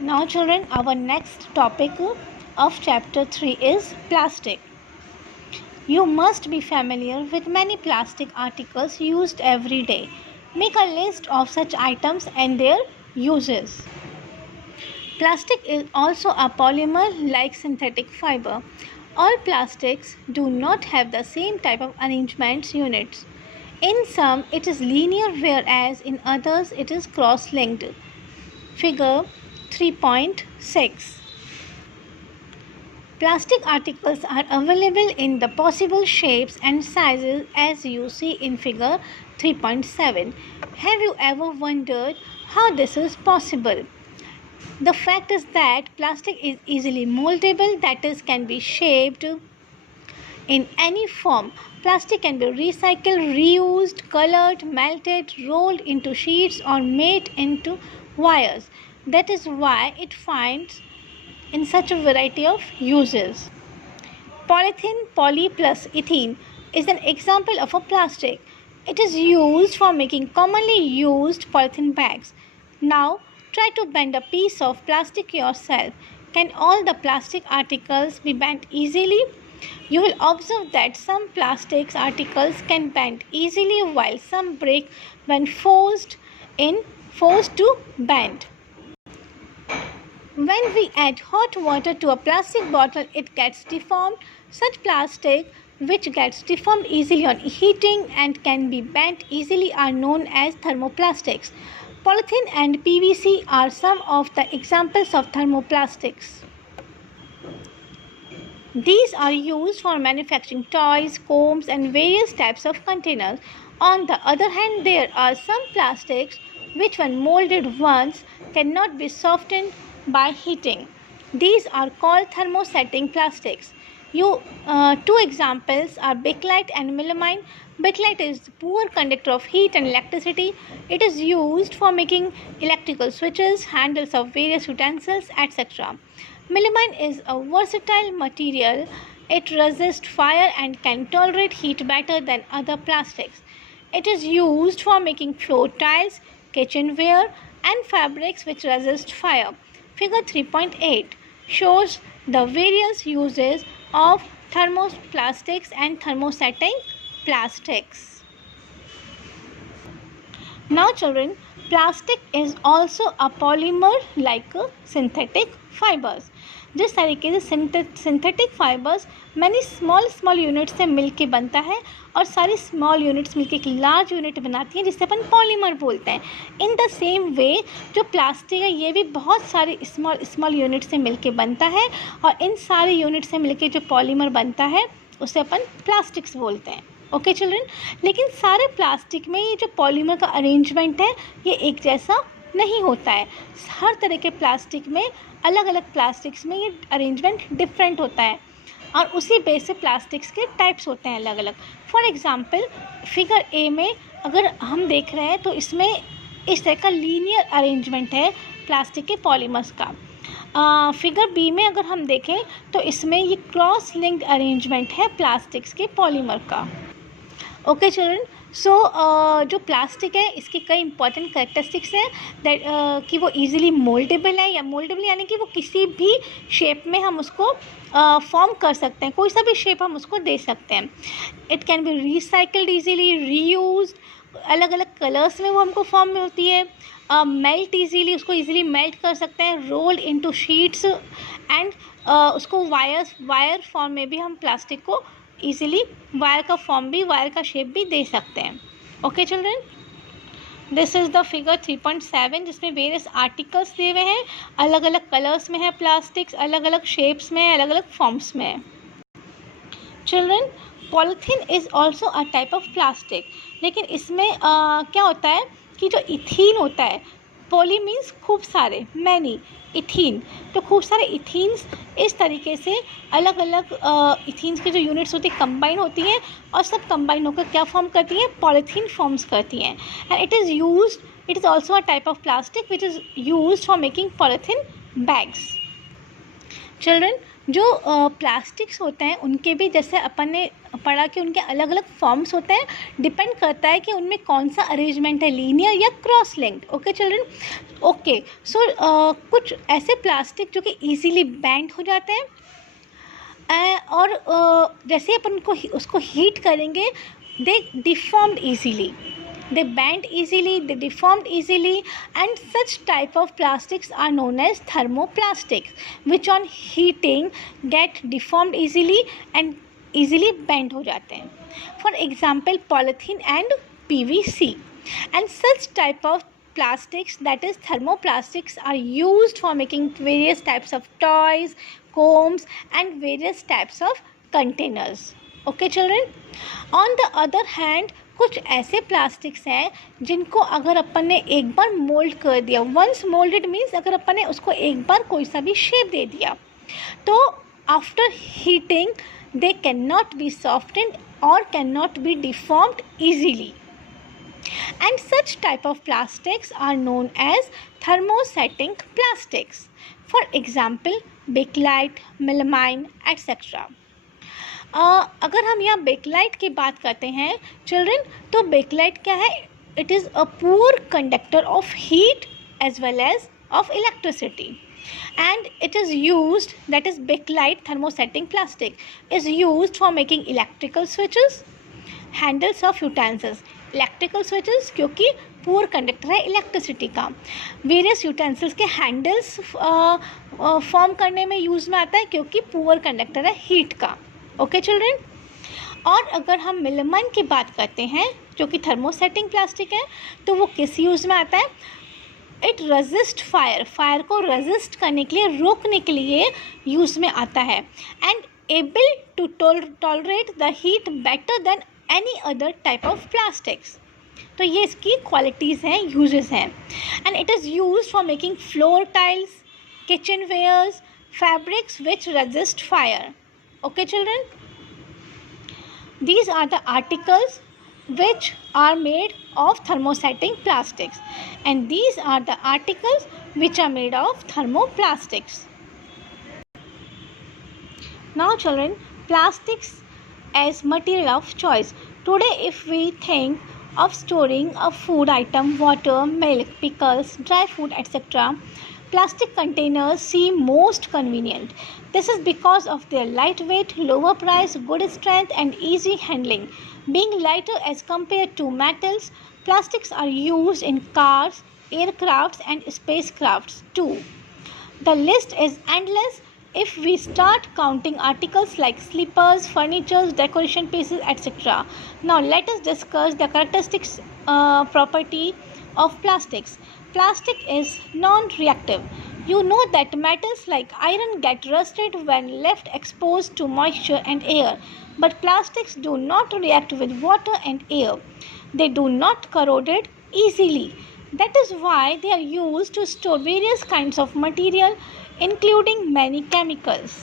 Now children, our next topic of chapter 3 is plastic. You must be familiar with many plastic articles used every day. Make a list of such items and their uses. Plastic is also a polymer like synthetic fiber. All plastics do not have the same type of arrangements units. In some it is linear, whereas in others it is cross-linked. Figure 3.6. Plastic articles are available in the possible shapes and sizes as you see in figure 3.7. Have you ever wondered how this is possible? The fact is that plastic is easily moldable, that is, can be shaped in any form. Plastic can be recycled, reused, colored, melted, rolled into sheets, or made into wires. That is why it finds in such a variety of uses. Polythene, poly plus ethene, is an example of a plastic. It is used for making commonly used polythene bags. Now, try to bend a piece of plastic yourself. Can all the plastic articles be bent easily? You will observe that some plastic articles can bend easily while some break when forced to bend. When we add hot water to a plastic bottle, it gets deformed. Such plastic which gets deformed easily on heating and can be bent easily are known as thermoplastics. Polythene and PVC are some of the examples of thermoplastics. These are used for manufacturing toys, combs, and various types of containers. On the other hand, there are some plastics which, when molded once, cannot be softened by heating. These are called thermosetting plastics. Two examples are bakelite and melamine. Bakelite is a poor conductor of heat and electricity. It is used for making electrical switches, handles of various utensils, etc. Melamine is a versatile material. It resists fire and can tolerate heat better than other plastics. It is used for making floor tiles, kitchenware, and fabrics which resist fire. Figure 3.8 shows the various uses of thermoplastics and thermosetting plastics. Now children, plastic is also a polymer like synthetic fibers. जिस तरीके से synthetic fibres many small unit से मिलके बनता है और सारी small units मिलके एक लार्ज यूनिट बनाती हैं जिसे अपन पॉलीमर बोलते हैं. इन द सेम वे जो प्लास्टिक है ये भी बहुत सारी स्मॉल यूनिट से मिलके बनता है और इन सारी यूनिट से मिलके जो पॉलीमर बनता है उसे अपन प्लास्टिक्स बोलते हैं. ओके चिल्ड्रन, लेकिन सारे प्लास्टिक में ये जो पॉलीमर का अरेंजमेंट है ये एक जैसा नहीं होता है. हर तरह के प्लास्टिक में अलग अलग प्लास्टिक्स में ये अरेंजमेंट डिफरेंट होता है और उसी बेस से प्लास्टिक्स के टाइप्स होते हैं अलग अलग. फॉर एग्जांपल फिगर ए में अगर हम देख रहे हैं तो इसमें इस तरह का लीनियर अरेंजमेंट है प्लास्टिक के पॉलीमर्स का. फिगर बी में अगर हम देखें तो इसमें ये क्रॉस लिंक्ड अरेंजमेंट है प्लास्टिक्स के पॉलीमर का. ओके चिल्ड्रन, सो जो प्लास्टिक है इसके कई इंपॉर्टेंट करेक्टरिस्टिक्स हैं दैट कि वो इजीली मोल्डेबल है या मोल्डेबल यानी कि वो किसी भी शेप में हम उसको फॉर्म कर सकते हैं, कोई सा भी शेप हम उसको दे सकते हैं. It can be recycled easily, reused, अलग अलग कलर्स में वो हमको फॉर्म में होती है. मेल्ट इजीली, उसको इजीली मेल्ट कर सकते हैं. रोल्ड इनटू शीट्स एंड उसको वायर फॉर्म में भी हम प्लास्टिक को इजीली वायर का फॉर्म भी, वायर का शेप भी दे सकते हैं. Okay children, this is the figure 3.7 जिसमें वेरियस आर्टिकल्स दिए हुए हैं. अलग अलग कलर्स में है प्लास्टिक्स, अलग अलग शेप्स में है, अलग अलग फॉर्म्स में है. Children, polythene is also a type of plastic. लेकिन इसमें क्या होता है कि जो इथीन होता है, पॉली मीन्स खूब सारे, मैनी, इथीन, तो खूब सारे इथीन्स इस तरीके से अलग अलग इथीन्स की जो यूनिट्स होती हैं कंबाइन होती हैं और सब कंबाइन होकर क्या फॉर्म करती हैं, पॉलीथीन फॉर्म्स करती हैं. And it is also a type of plastic which is used for making polythene bags. Children, जो प्लास्टिक्स होते हैं उनके भी जैसे अपन ने पढ़ा कि उनके अलग अलग फॉर्म्स होते हैं, डिपेंड करता है कि उनमें कौन सा अरेंजमेंट है, लीनियर या cross linked. Okay children, okay. So कुछ ऐसे प्लास्टिक जो कि इजीली बेंड हो जाते हैं और जैसे अपन उनको उसको हीट करेंगे, they deformed easily, they bend easily, they deformed easily, and such type of plastics are known as thermoplastics, which on heating get deformed easily and easily bend हो जाते हैं. For example, polythene and PVC. And such type of plastics, that is thermoplastics, are used for making various types of toys, combs, and various types of containers. Okay children, on the other hand, कुछ ऐसे plastics हैं जिनको अगर अपन ने एक बार mould कर दिया, once moulded means अगर अपन ने उसको एक बार कोई सा भी शेप दे दिया, तो after heating they can not be softened और can not be deformed easily, and such type of plastics are known as thermosetting plastics. For example, bakelite, melamine, etc. अगर हम यहाँ बेकलाइट की बात करते हैं चिल्ड्रन, तो बेकलाइट क्या है? It is a poor conductor of heat as well as of electricity, and it is used, that is bakelite thermosetting plastic is used for making electrical switches, handles of utensils. Electrical switches क्योंकि poor conductor है electricity का, various utensils के handles form करने में use में आता है क्योंकि पुअर कंडक्टर है हीट का. ओके चिल्ड्रन, और अगर हम मेलामाइन की बात करते हैं जो कि थर्मोसेटिंग प्लास्टिक है, तो वो किस यूज़ में आता है? इट रेजिस्ट फायर, फायर को रेजिस्ट करने के लिए, रोकने के लिए यूज़ में आता है, and able to tolerate the heat better than any other type of plastics. तो ये इसकी क्वालिटीज़ हैं, यूजेस हैं. And it is use for making floor tiles, kitchen wares, fabrics which resist fire. Okay children, these are the articles which are made of thermosetting plastics, and these are the articles which are made of thermoplastics. Now children, plastics as material of choice. Today if we think of storing a food item, water, milk, pickles, dry food, etc., plastic containers seem most convenient. This is because of their lightweight, lower price, good strength, and easy handling. Being lighter as compared to metals, plastics are used in cars, aircrafts, and spacecrafts too. The list is endless if we start counting articles like slippers, furniture, decoration pieces, etc. Now let us discuss the characteristics property of plastics. Plastic is non-reactive. You know that metals like iron get rusted when left exposed to moisture and air, but plastics do not react with water and air. They do not corrode easily. That is why they are used to store various kinds of material, including many chemicals.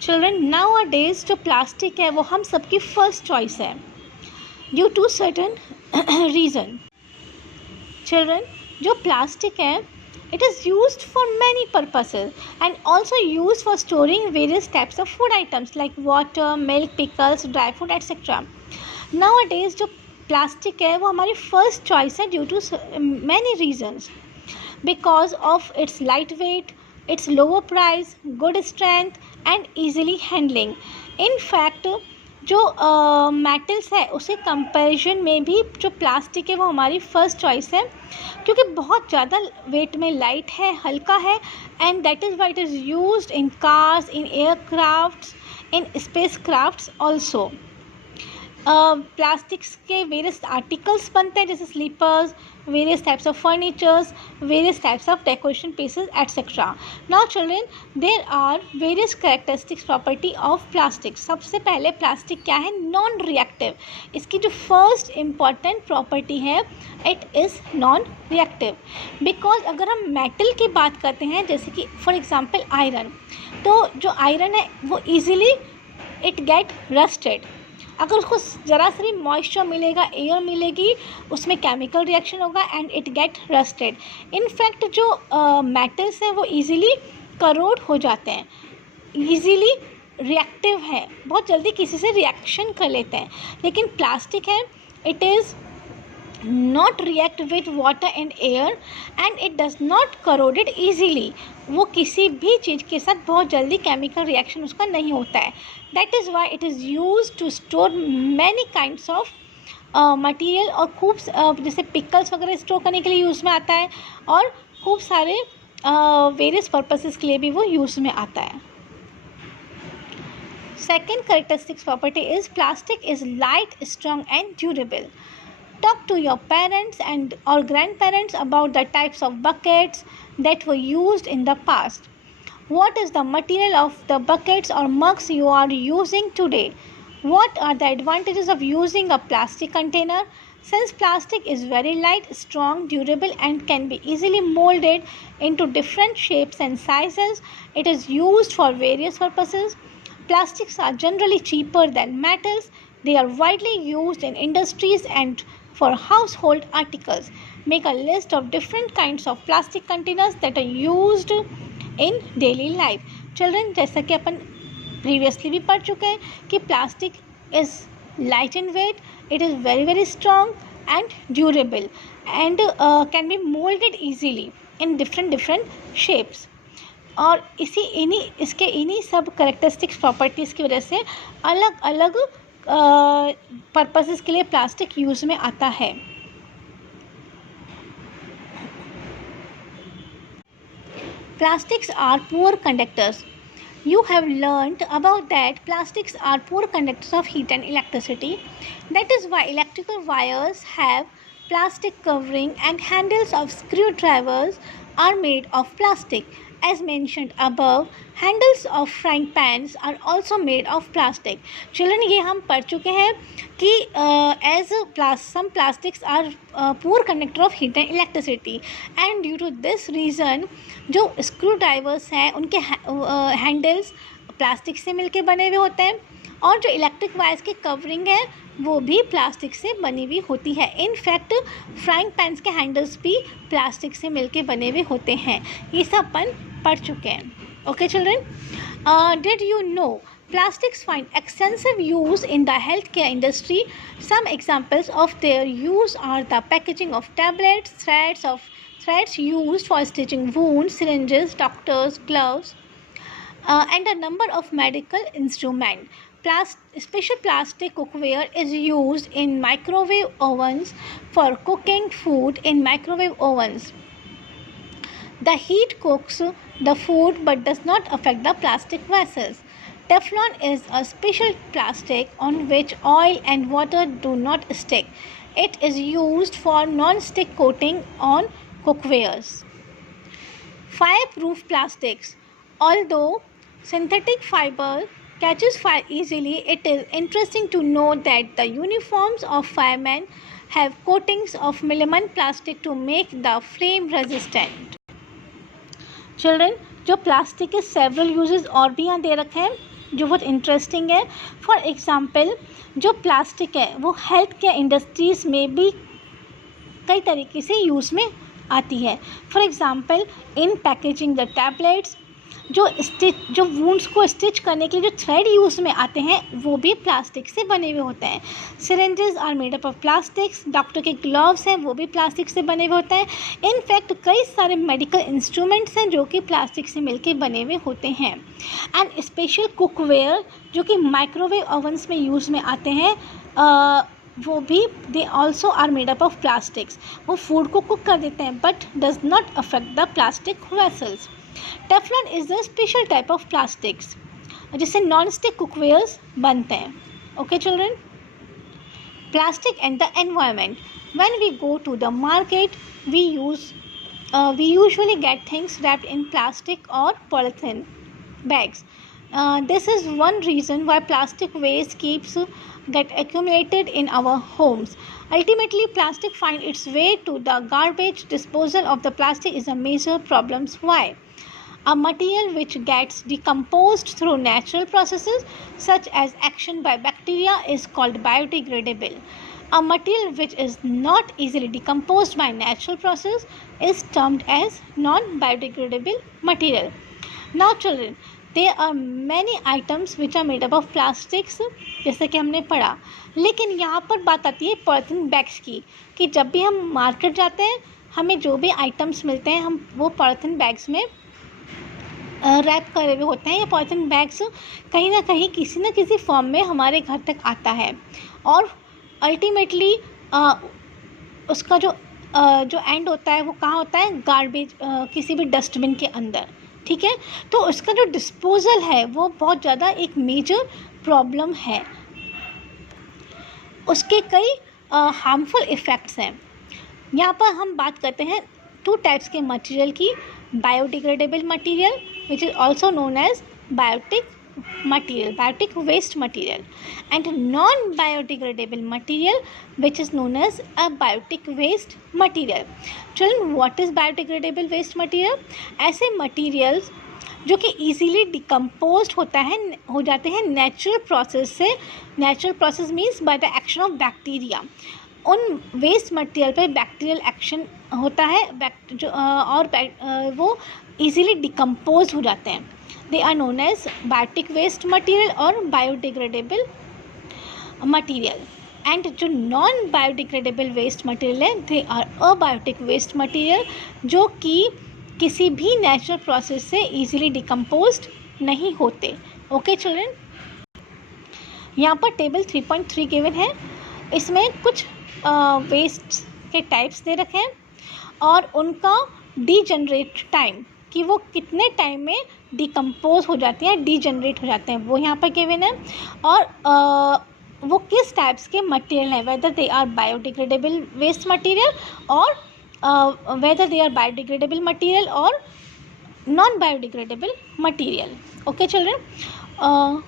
Children, nowadays जो plastic है वो हम सबकी first choice due to टू reason रीज़न. Children, जो plastic है, it is used for many purposes and also used for storing various types of food items like water, milk, pickles, dry food, etc. Nowadays जो plastic है वो हमारी first choice due to टू many reasons. Because of its lightweight, its lower price, good strength, and easily handling. In fact, जो metals है उसे comparison में भी जो प्लास्टिक है वो हमारी फर्स्ट चॉइस है क्योंकि बहुत ज़्यादा वेट में लाइट है, हल्का है, and that is why it is used in cars, in aircrafts, in spacecrafts also. Plastics के वेरियस आर्टिकल्स बनते हैं जैसे slippers, various types of furnitures, various types of decoration pieces, etc. Now children, there are various characteristics property of plastic. सबसे पहले plastic क्या है? Non reactive. इसकी जो फर्स्ट इम्पॉर्टेंट प्रॉपर्टी है, it is non reactive. Because अगर हम metal की बात करते हैं जैसे कि फॉर एग्जांपल आयरन, तो जो आयरन है वो ईजिली इट गेट रस्टेड. अगर उसको ज़रा सा भी मॉइस्चर मिलेगा, एयर मिलेगी, उसमें केमिकल रिएक्शन होगा and it get rusted. In fact जो मेटल्स हैं वो इजीली करोड हो जाते हैं, इजीली रिएक्टिव है, बहुत जल्दी किसी से रिएक्शन कर लेते हैं, लेकिन प्लास्टिक है it is not react with water and air and it does not corroded easily. वो किसी भी चीज़ के साथ बहुत जल्दी केमिकल रिएक्शन उसका नहीं होता है. That is why it is used to store many kinds of material और खूब जैसे पिकल्स वगैरह स्टोर करने के लिए यूज़ में आता है और खूब सारे वेरियस पर्पसेस के लिए भी वो यूज़ में आता है. Second characteristic property is plastic is light, strong and durable. Talk to your parents and or grandparents about the types of buckets that were used in the past. What is the material of the buckets or mugs you are using today? What are the advantages of using a plastic container? Since plastic is very light, strong, durable and can be easily molded into different shapes and sizes, it is used for various purposes. Plastics are generally cheaper than metals. They are widely used in industries and for household articles. Make a list of different kinds of plastic containers that are used in daily life. Children, जैसा कि अपन previously भी पढ़ चुके हैं कि plastic is light in weight, it is very very strong and durable and can be molded easily in different shapes. और इसके इन्हीं सब करेक्टरिस्टिक्स प्रॉपर्टीज़ की वजह से अलग अलग पर्पसेस के लिए प्लास्टिक यूज़ में आता है. Plastics are poor conductors. You have learnt about that plastics are poor conductors of heat and electricity. That is why electrical wires have plastic covering and handles of screwdrivers are made of plastic. As mentioned above, handles of frying pans are also made of plastic. Children, ये हम पढ़ चुके हैं कि some plastics are poor conductor of heat and electricity and due to this reason जो screwdrivers हैं उनके handles plastic से मिलके बने हुए होते हैं और जो इलेक्ट्रिक वायर्स की कवरिंग है वो भी प्लास्टिक से बनी हुई होती है. इनफैक्ट फ्राइंग पैन्स के हैंडल्स भी प्लास्टिक से मिलके बने हुए होते हैं. ये सब अपन पढ़ चुके हैं. Okay children, did you know plastics find extensive use in the healthcare industry? Some examples of their use are the packaging of tablets, threads used for stitching wounds, syringes, doctors, gloves, and a number of medical instruments. Special plastic cookware is used in microwave ovens for cooking food in microwave ovens. The heat cooks the food but does not affect the plastic vessels. Teflon is a special plastic on which oil and water do not stick. It is used for non-stick coating on cookwares. Fireproof plastics. Although synthetic fiber catches fire easily, it is interesting to know that the uniforms of firemen have coatings of melamine plastic to make the flame resistant. Children, जो plastic के several uses और भी यहाँ दे रखे हैं जो बहुत interesting है. फॉर एग्ज़ाम्पल जो प्लास्टिक है वो हेल्थ केयर इंडस्ट्रीज़ में भी कई तरीके से यूज़ में आती है. For example in packaging the tablets, जो वुंड्स को स्टिच करने के लिए जो थ्रेड यूज़ में आते हैं वो भी प्लास्टिक से बने हुए होते हैं. Syringes are made up of plastics. Doctor के ग्लव्स हैं वो भी प्लास्टिक से बने हुए होते हैं. इनफैक्ट कई सारे मेडिकल इंस्ट्रूमेंट्स हैं जो कि प्लास्टिक से मिलके बने हुए होते हैं. एंड स्पेशल कुकवेयर जो कि माइक्रोवेव ओवन्स में यूज़ में आते हैं वो भी they also are made up of plastics. वो फूड को कुक कर देते हैं but does not affect the plastic vessels. Teflon is a special type of plastics जिससे नॉन स्टिक कुकवेयर्स बनते हैं. Okay children, plastic and the environment. When we go to the market we usually get things wrapped in plastic or polythene bags. This is one reason why plastic waste get accumulated in our homes. Ultimately, plastic finds its way to the garbage. Disposal of the plastic is a major problem. Why? A material which gets decomposed through natural processes such as action by bacteria is called biodegradable. A material which is not easily decomposed by natural process is termed as non-biodegradable material. Now children, there are many items which are made up of plastics, जैसे कि हमने पढ़ा। लेकिन यहाँ पर बात आती है पॉलीथीन बैग्स की, कि जब भी हम मार्केट जाते हैं हमें जो भी आइटम्स मिलते हैं हम वो पॉलीथीन बैग्स में रैप करे हुए होते हैं। या पॉलीथीन बैग्स कहीं ना कहीं किसी न किसी फॉर्म में हमारे घर तक आता है और अल्टीमेटली उसका जो एंड होता है वो कहाँ होता है, गार्बेज, किसी भी डस्टबिन के अंदर। ठीक है, तो उसका जो डिस्पोजल है वो बहुत ज़्यादा एक मेजर प्रॉब्लम है। उसके कई हार्मफुल इफ़ेक्ट्स हैं। यहाँ पर हम बात करते हैं 2 टाइप्स के मटेरियल की, biodegradable material which is also known as biotic waste material, and non-biodegradable material which is known as a biotic waste material. Children, what is biodegradable waste material? ऐसे materials जो कि easily decomposed हो जाते हैं natural process से। Natural process means by the action of bacteria. उन waste material पे bacterial action होता है और वो easily decomposed हो जाते हैं। They are known as biotic waste material और biodegradable material. And जो non biodegradable waste material है they are abiotic waste material, जो कि किसी भी नेचुरल प्रोसेस से easily decomposed नहीं होते। ओके चिल्ड्रन, यहाँ पर टेबल 3.3 गिवन है। इसमें कुछ वेस्ट के टाइप्स दे रखे हैं और उनका डीजनरेट टाइम, कि वो कितने टाइम में डिकम्पोज हो जाती हैं, डीजनरेट हो जाते हैं, वो यहाँ पर गिवन है। और वो किस टाइप्स के मटेरियल है, whether they are biodegradable waste material और whether they are biodegradable material और non biodegradable material. Okay children,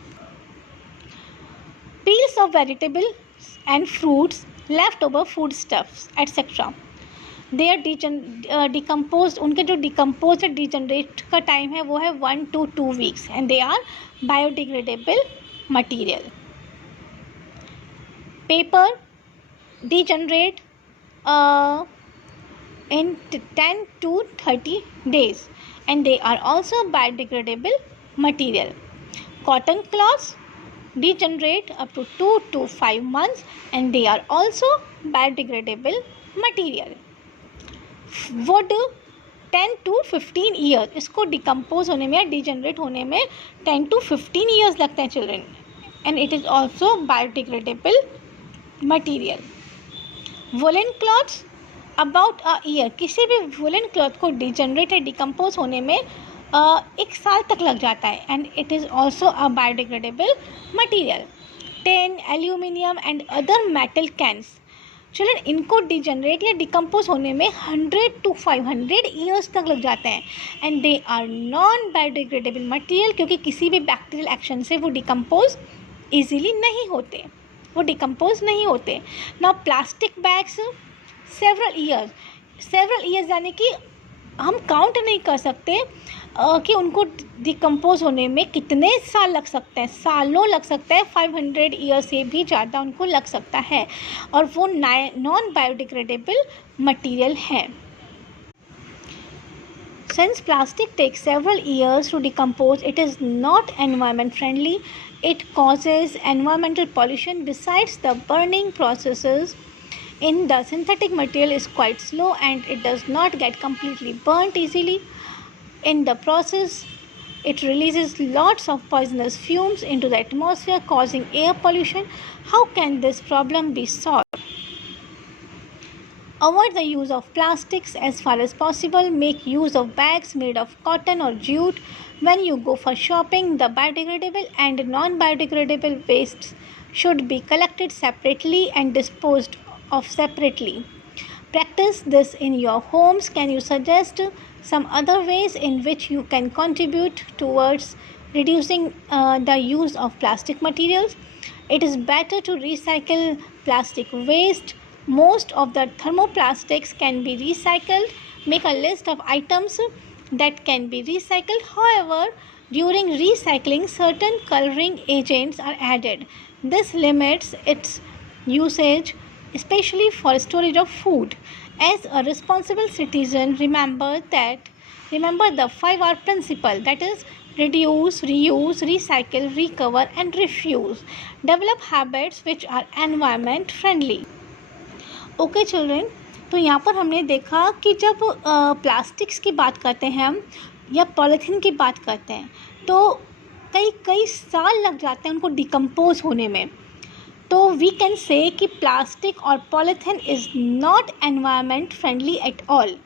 peels of vegetables and fruits, leftover foodstuffs etc. they are decomposed, उनके जो डिकम्पोज डिजनरेट का time है वो है 1 to 2 weeks and they are biodegradable material. Paper degenerate in 10 to 30 days and they are also biodegradable material. Cotton cloths degenerate up to 2 to 5 months and they are also biodegradable material. Wood 10 to 15 years, इसको decompose होने में या degenerate होने में 10 to 15 years लगते हैं children, and it is also biodegradable material. Woollen clothes about a year, किसी भी वुलन क्लॉथ को डिजनरेट या डिकम्पोज होने में 1 साल तक लग जाता है and it is also a biodegradable material. Tin, aluminium and other metal cans, children इनको डिजनरेट या डिकम्पोज होने में 100 to 500 ईयर्स तक लग जाते हैं and they are non biodegradable material, क्योंकि किसी भी बैक्टीरियल एक्शन से वो डिकम्पोज ईजीली नहीं होते, वो डिकम्पोज नहीं होते. Now plastic bags several years यानी कि हम काउंट नहीं कर सकते कि उनको डिकम्पोज होने में कितने साल लग सकते हैं, सालों लग सकता है, 500 ईयर से भी ज़्यादा उनको लग सकता है और वो नॉन बायोडिग्रेडेबल मटेरियल है. Since plastic takes several years to decompose, it is not environment friendly. It causes environmental pollution. Besides, the burning processes in the synthetic material is quite slow and it does not get completely burnt easily. In the process, it releases lots of poisonous fumes into the atmosphere, causing air pollution. How can this problem be solved? Avoid the use of plastics as far as possible. Make use of bags made of cotton or jute. When you go for shopping, the biodegradable and non-biodegradable wastes should be collected separately and disposed of separately. Practice this in your homes. Can you suggest some other ways in which you can contribute towards reducing the use of plastic materials? It is better to recycle plastic waste. Most of the thermoplastics can be recycled. Make a list of items that can be recycled. However, during recycling, certain coloring agents are added. This limits its usage, especially for storage of food. As a responsible citizen, remember the 5R principle, that is, reduce, reuse, recycle, recover and refuse. Develop habits which are environment friendly. Okay children, तो यहाँ पर हमने देखा कि जब plastics की बात करते हैं हम या पॉलीथीन की बात करते हैं तो कई साल लग जाते हैं उनको डिकम्पोज होने में. तो वी कैन से कि प्लास्टिक और polythene is not environment friendly at all.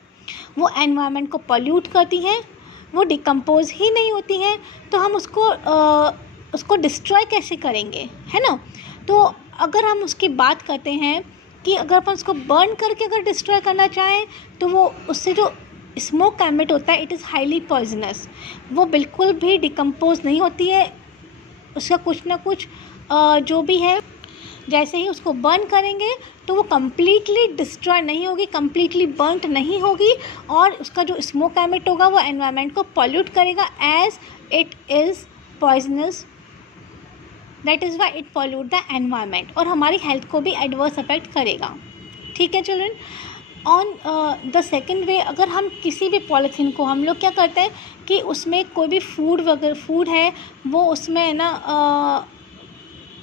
वो एनवायरनमेंट को पॉल्यूट करती हैं, वो डिकम्पोज ही नहीं होती हैं, तो हम उसको डिस्ट्रॉय कैसे करेंगे, है ना. तो अगर हम उसकी बात करते हैं कि अगर अपन उसको बर्न करके अगर डिस्ट्रॉय करना चाहें तो वो उससे जो स्मोक एमिट होता है इट इज़ हाईली पॉइजनस. वो बिल्कुल भी डिकम्पोज नहीं होती है, उसका कुछ ना कुछ जो भी है जैसे ही उसको बर्न करेंगे तो वो कम्प्लीटली डिस्ट्रॉय नहीं होगी, कम्प्लीटली बर्नड नहीं होगी और उसका जो स्मोक एमिट होगा वो एनवायरनमेंट को पॉल्यूट करेगा as it is poisonous. That is why it pollute the environment और हमारी हेल्थ को भी एडवर्स अफेक्ट करेगा. ठीक है children. On the second way, अगर हम किसी भी पॉलीथीन को हम लोग क्या करते हैं कि उसमें कोई भी फूड है वो उसमें है ना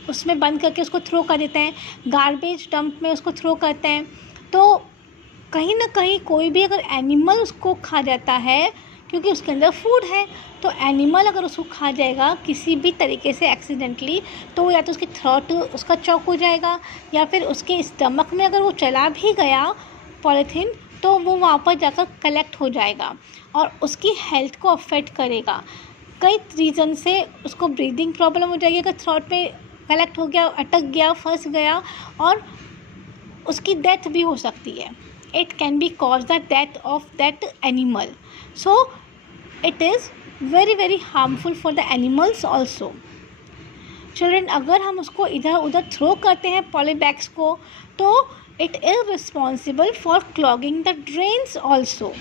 उसमें बंद करके उसको थ्रो कर देते हैं, गार्बेज डंप में उसको थ्रो करते हैं. तो कहीं ना कहीं कोई भी अगर एनिमल उसको खा जाता है क्योंकि उसके अंदर फूड है, तो एनिमल अगर उसको खा जाएगा किसी भी तरीके से एक्सीडेंटली तो या तो उसकी थ्रोट उसका चौक हो जाएगा या फिर उसके स्टमक में अगर वो चला भी गया पॉलीथीन तो वो वहाँ पर जाकर कलेक्ट हो जाएगा और उसकी हेल्थ को अफेक्ट करेगा. कई रीज़न से उसको ब्रीदिंग प्रॉब्लम हो जाएगी, अगर थ्रोट में कलेक्ट हो गया, अटक गया, फंस गया और उसकी डेथ भी हो सकती है. It can be cause the death of that animal. So it is very very harmful for the animals also. Children, अगर हम उसको इधर उधर थ्रो करते हैं पॉली बैग्स को तो it is responsible for clogging the drains also.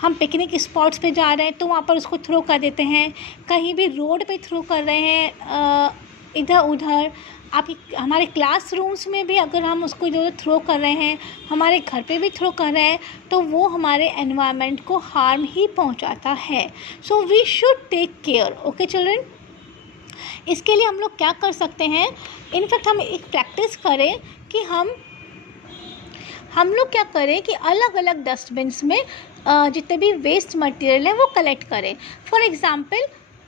हम पिकनिक स्पॉट्स पे जा रहे हैं तो वहाँ पर उसको थ्रो कर देते हैं, कहीं भी रोड पे थ्रो कर रहे हैं इधर उधर. हमारे क्लासरूम्स में भी अगर हम उसको इधर उधर थ्रो कर रहे हैं, हमारे घर पे भी थ्रो कर रहे हैं तो वो हमारे एनवायरनमेंट को हार्म ही पहुँचाता है. So we should take care. Okay children, इसके लिए हम लोग क्या कर सकते हैं, इनफैक्ट हम एक प्रैक्टिस करें कि हम लोग क्या करें कि अलग अलग डस्टबिन्स में जितने भी वेस्ट मटेरियल है वो कलेक्ट करें. फॉर एग्ज़ाम्पल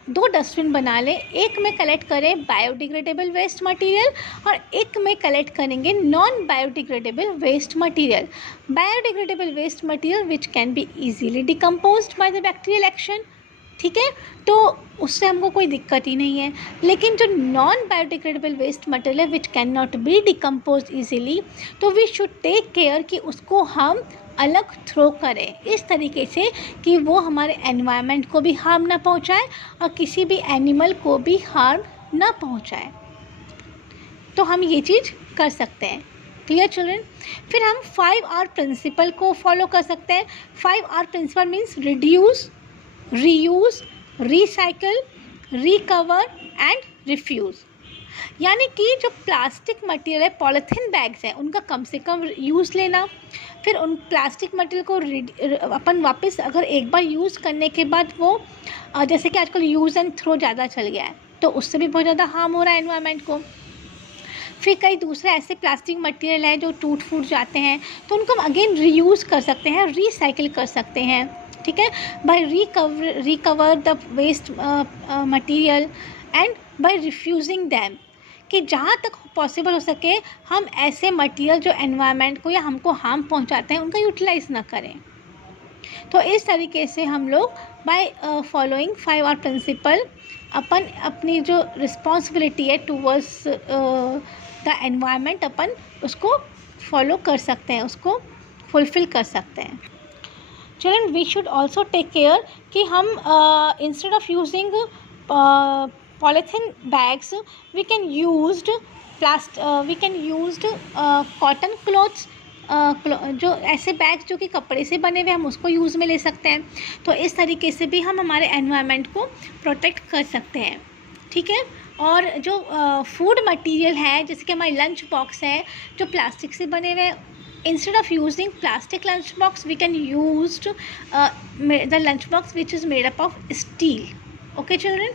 2 डस्टबिन बना लें, एक में कलेक्ट करें बायोडिग्रेडेबल वेस्ट मटेरियल और एक में कलेक्ट करेंगे non biodegradable waste material. Biodegradable waste material which can be easily decomposed by the bacterial action. ठीक है, तो उससे हमको कोई दिक्कत ही नहीं है. लेकिन जो नॉन बायोडिग्रेडेबल वेस्ट मटेरियल है which can not B decompose easily, तो वी शुड टेक केयर कि उसको हम अलग थ्रो करें इस तरीके से कि वो हमारे एनवायरनमेंट को भी हार्म ना पहुंचाए और किसी भी एनिमल को भी हार्म ना पहुंचाए. तो हम ये चीज़ कर सकते हैं. Clear children. फिर हम 5R प्रिंसिपल को फॉलो कर सकते हैं. 5R principle means reduce, reuse, recycle, recover and refuse. यानी कि जो प्लास्टिक मटेरियल है, पॉलीथीन बैग्स हैं, उनका कम से कम यूज़ लेना. फिर उन प्लास्टिक मटेरियल को अपन वापस अगर एक बार यूज़ करने के बाद वो जैसे कि आजकल यूज़ एंड थ्रो ज़्यादा चल गया है तो उससे भी बहुत ज़्यादा हार्म हो रहा है एनवायरनमेंट को. फिर कई दूसरे ऐसे प्लास्टिक मटेरियल हैं जो टूट फूट जाते हैं तो उनको हम अगेन रीयूज़ कर सकते हैं, रिसाइकिल कर सकते हैं. ठीक है, by recover the waste material and by refusing them, कि जहाँ तक पॉसिबल हो सके हम ऐसे मटेरियल जो एनवायरनमेंट को या हमको हार्म पहुँचाते हैं उनका यूटिलाइज़ ना करें. तो इस तरीके से हम लोग बाय फॉलोइंग 5R प्रिंसिपल अपनी जो रिस्पॉन्सिबिलिटी है टूवर्ड्स द एनवायरनमेंट अपन उसको फॉलो कर सकते हैं, उसको फुलफ़िल कर सकते हैं. Children, we should also take care कि हम instead of using polythene bags we can used cotton clothes, जो ऐसे बैग्स जो कि कपड़े से बने हुए हम उसको यूज़ में ले सकते हैं. तो इस तरीके से भी हम हमारे एनवायरनमेंट को प्रोटेक्ट कर सकते हैं. ठीक है, और जो फूड मटेरियल है जैसे कि हमारी लंच बॉक्स है जो प्लास्टिक से बने हुए instead of using plastic lunchbox, we can use the lunchbox which is made up of steel. Okay children,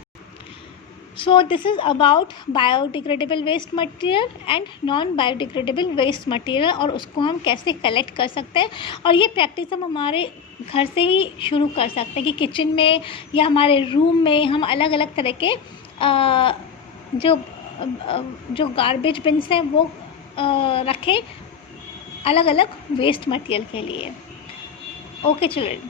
so this is about biodegradable waste material and non biodegradable waste material, और उसको हम कैसे collect कर सकते हैं। और ये practice हम हमारे घर से ही शुरू कर सकते हैं कि किचन में या हमारे रूम में हम अलग अलग तरह के जो गार्बेज बिन्स हैं वो रखें अलग अलग वेस्ट मटेरियल के लिए। Okay children.